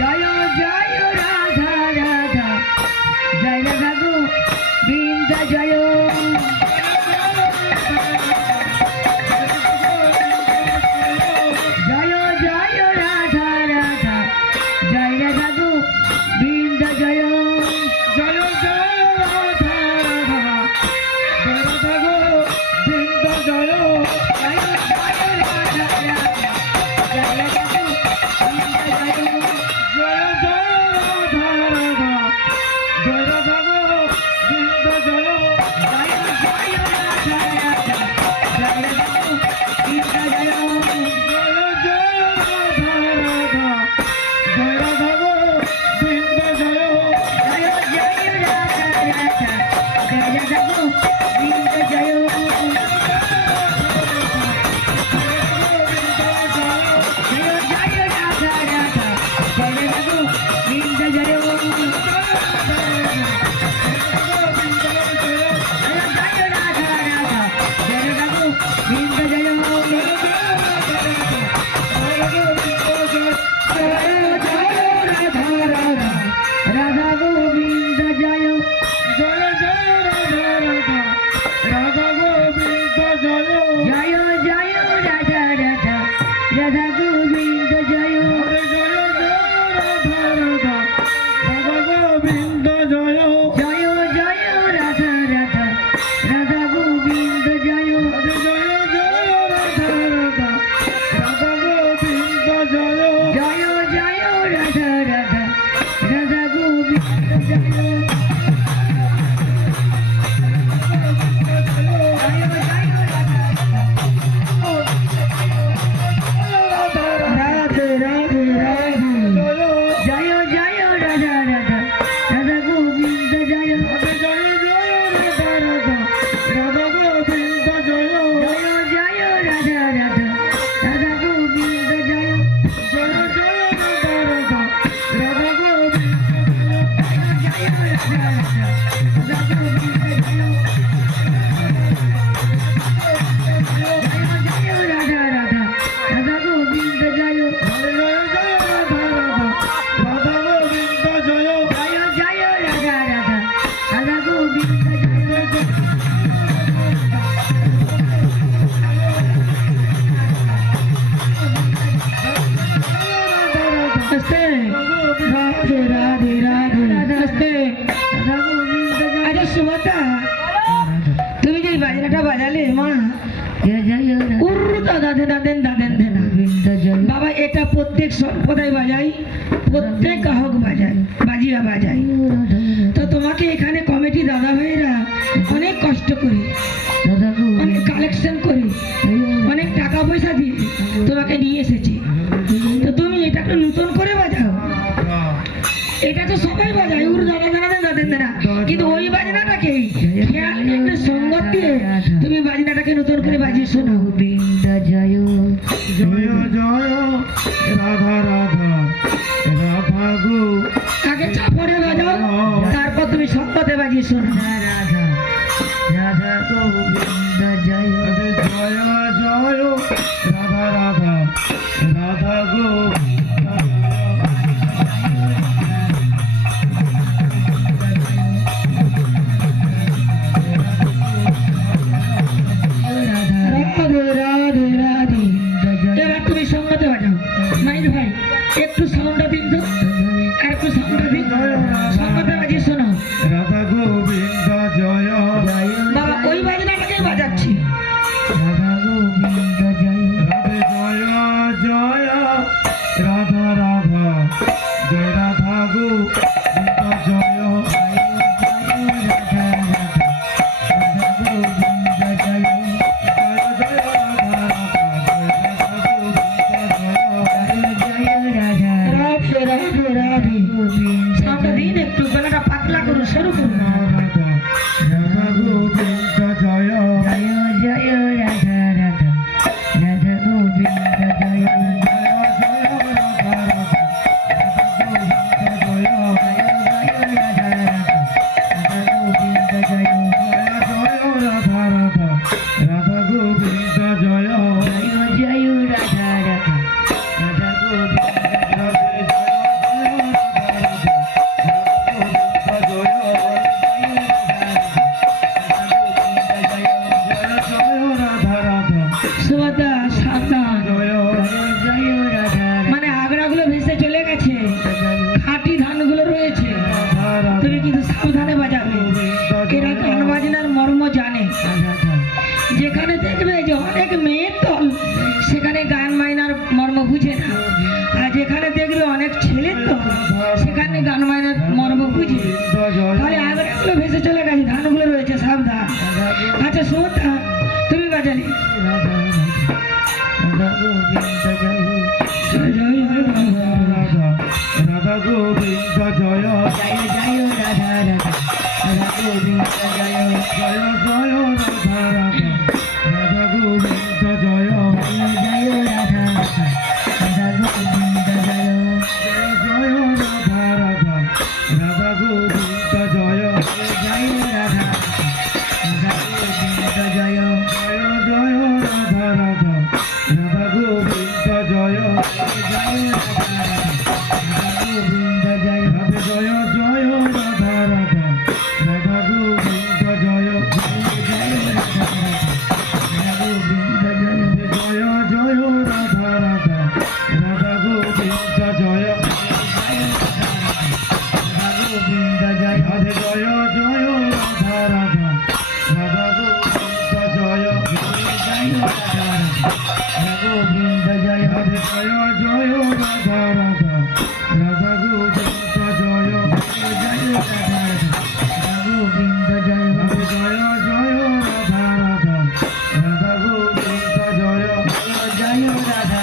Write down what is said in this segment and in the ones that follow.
জয় জয় রাধা রাধা জয় রাধা গোবিন্দ জয় জয় জয় রাধা রাধা জয় রাধা গোবিন্দ জয় জয় জয় রাধা রাধা জয় রাধা গোবিন্দ জয় জয় জয় রাধা রাধা জয় রাধা গোবিন্দ জয় জয় জয় রাধা রাধা জয় রাধা গোবিন্দ জয় জয় জয় রাধা রাধা জয় রাধা গোবিন্দ জয় তুমি যে বাজনাটা বাজালে মা বাবা, এটা প্রত্যেক সম্প্রদায় বাজাই, প্রত্যেক গ্রাহক বাজায়, বাজিরা বাজায়। তো তোমাকে এখানে কমিটি দাদা ভাইরা অনেক কষ্ট করে, অনেক কালেকশন করে, অনেক টাকা পয়সা দিয়ে তোমাকে নিয়ে এসেছি। তো তুমি এটা একটু নতুন করে বাজাও। এটা তো সবাই বাজায়, ওর দাদা দাদা, কিন্তু ওই বাজনাটাকে খেয়াল একটা সঙ্গত দিয়ে তুমি বাজনাটাকে নতুন করে বাজিয়ে শোনাও। জয় জয় জয় রাধা রাধা রাধা গো, আগে চাপড়ে বাজাও, তারপর তুমি সঙ্গতে বাজিয়ে শোনাও। রাধা রাধা গোবিন্দ জয় জয় জয় রাধা রাধা রাধা গো। একটু সাউন্ডটা দিন তো, আর একটু সাউন্ডটা দিন, সাউন্ডটা বাজিয়ে শোনাও। রাধা গোবিন্দ জয় বাবা, ওই বাজনাটাকে বাজাচ্ছি। রাধা গোবিন্দ জয় রাধে জয় জয়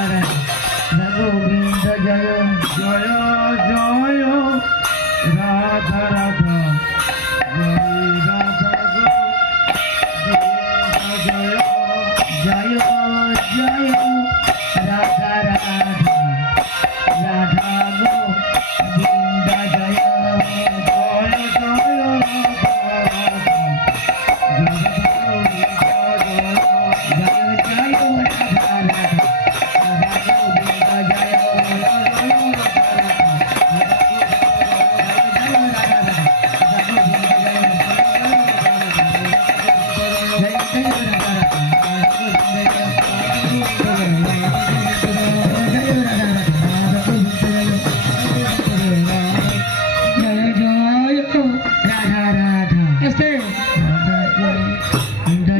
রাধা গোবিন্দ জয় জয় জয় রাধা রাধা জয় রাধা জয় জয় জয় রাধা রাধা রাধা গোবিন্দ জয় জয় জয়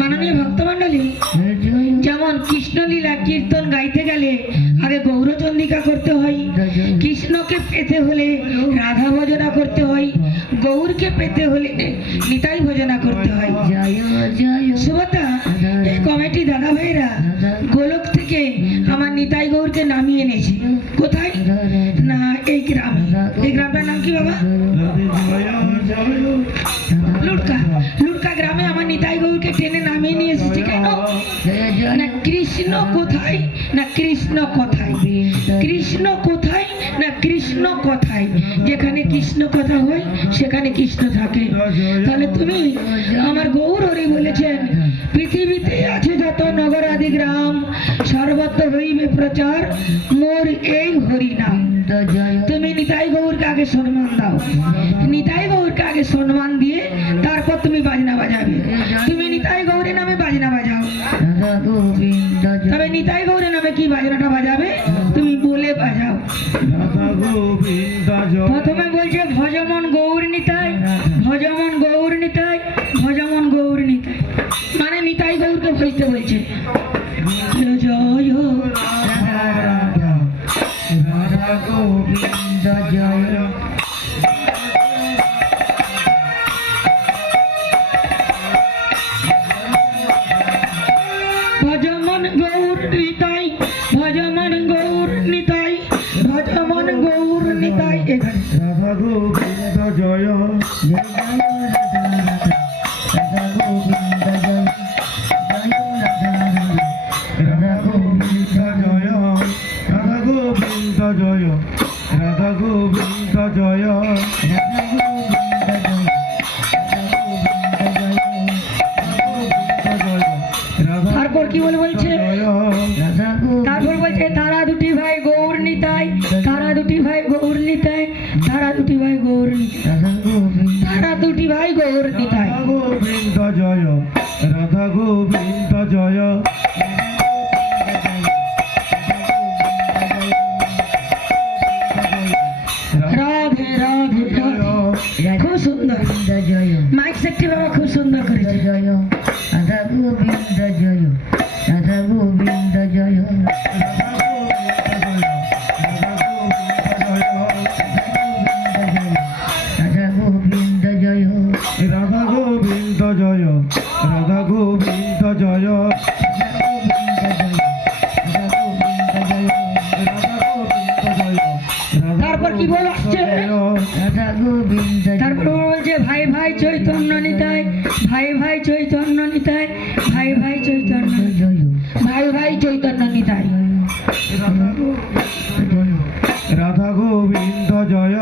মাননীয় ভক্তমণ্ডলী, যেমন কৃষ্ণলীলা কীর্তন গাইতে গেলে আগে গৌরচন্দিকা করতে হয়, কৃষ্ণকে পেতে হলে রাধা ভজনা করতে হয়, গৌরকে পেতে হলে নিতাই ভজনা করতে হয়। সুভদ্রা, এই কমিটি দাদা ভাইরা গোলক থেকে আমার নিতাই গৌরকে নামিয়ে এনেছে। কোথায় না, এই গ্রামে। এই গ্রামটার নাম কি বাবা? লুটকা। লুটকা গ্রামে আমার নিতাই গৌরকে টেনে নামিয়ে নিয়ে এসেছে। কেন না, কৃষ্ণ কোথায় না কৃষ্ণ কোথায়, কৃষ্ণ কোথায় না কৃষ্ণ কোথায়। যেখানে কৃষ্ণ কথা হয় সেখানে কৃষ্ণ থাকে। তাহলে তুমি আমার গৌর হরি বলেছেন, পৃথিবীতে আছে যত নগর আদি গ্রাম, সর্বত্র হইবে প্রচার মোর এই হরি নাম। তুমি নিতাই গৌরকে আগে সম্মান দাও, নিতাই গৌরকে আগে সম্মান দিয়ে তারপর তুমি বাজনা বাজাবে। তুমি নিতাই গৌরের নামে বাজনা বাজাও। তবে নিতাই গৌরের নামে কি বাজনাটা বাজাবে তুমি বলে বাজাও। প্রথমে বলছে ভজমন গৌর নিতাই, ভজমন গৌর নিতাই, ভজমন গৌর নিতাই, মানে নিতাই গৌরকে ভজতে বলছে। জয় রাধা গোবিন্দ জয় ভজমন গৌর নিতাই, ভজমন গৌর নিতাই, ভজমন গৌর নিতাই। এখানে রাধা গোবিন্দ জয় রাধা গোবিন্দ জয় রাধা গোবিন্দ জয় রাধা গোবিন্দ জয় রাধা গোবিন্দ জয় তারপর কি বলছে? তারপর বলছে তারা দুটি ভাই গৌর নিতাই, তারা দুটি ভাই গৌর নিতাই, তারা দুটি ভাই গৌর নিতাই, তারা দুটি ভাই গৌর নিতাই। গোবিন্দ জয় রাধা গোবিন্দ জয় রাধে রাধে রাধে। খুব সুন্দর মাইক সেটটি বাবা খুব সুন্দর করেছে। জয় রাধা গোবিন্দ জয় রাধা গোবিন্দ জয় রাধা গোবিন্দ জয় রাধা গোবিন্দ জয় রাধা গোবিন্দ জয় তারপর কি বল আসছে? রাধা গোবিন্দ তারপর বলছে ভাই ভাই চৈতন্য নিতাই, ভাই ভাই চৈতন্য নিতাই, ভাই ভাই চৈতন্য, ভাই ভাই চৈতন্য নিতাই। রাধা গোবিন্দ জয়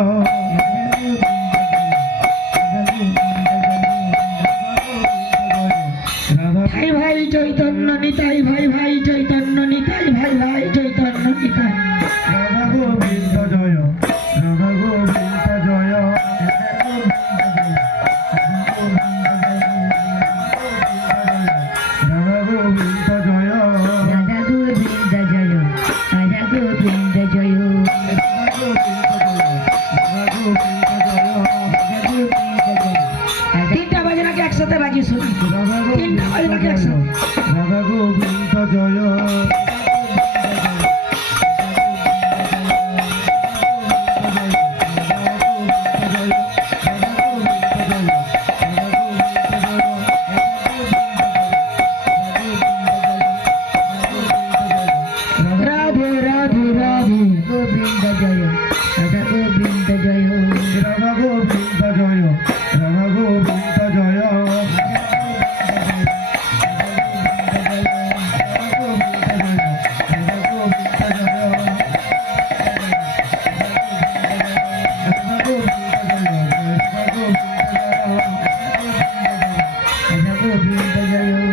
ভাই ভাই চৈতন্য নিতাই, ভাই ভাই চৈতন্য নিতাই, ভাই ভাই চৈতন্য নিতাই। রাধা গোবিন্দ জয় রাধা গোবিন্দ জয় রাধা গোবিন্দ জয় রাধা গোবিন্দ জয় রাধা গোবিন্দ জয় তিনটা বাজনাকে একসাথে বাজিয়ে শোনা, তিনটা বাজনাকে একসাথে। রাধা গোবিন্দ জয় রাধে গোবিন্দ জয়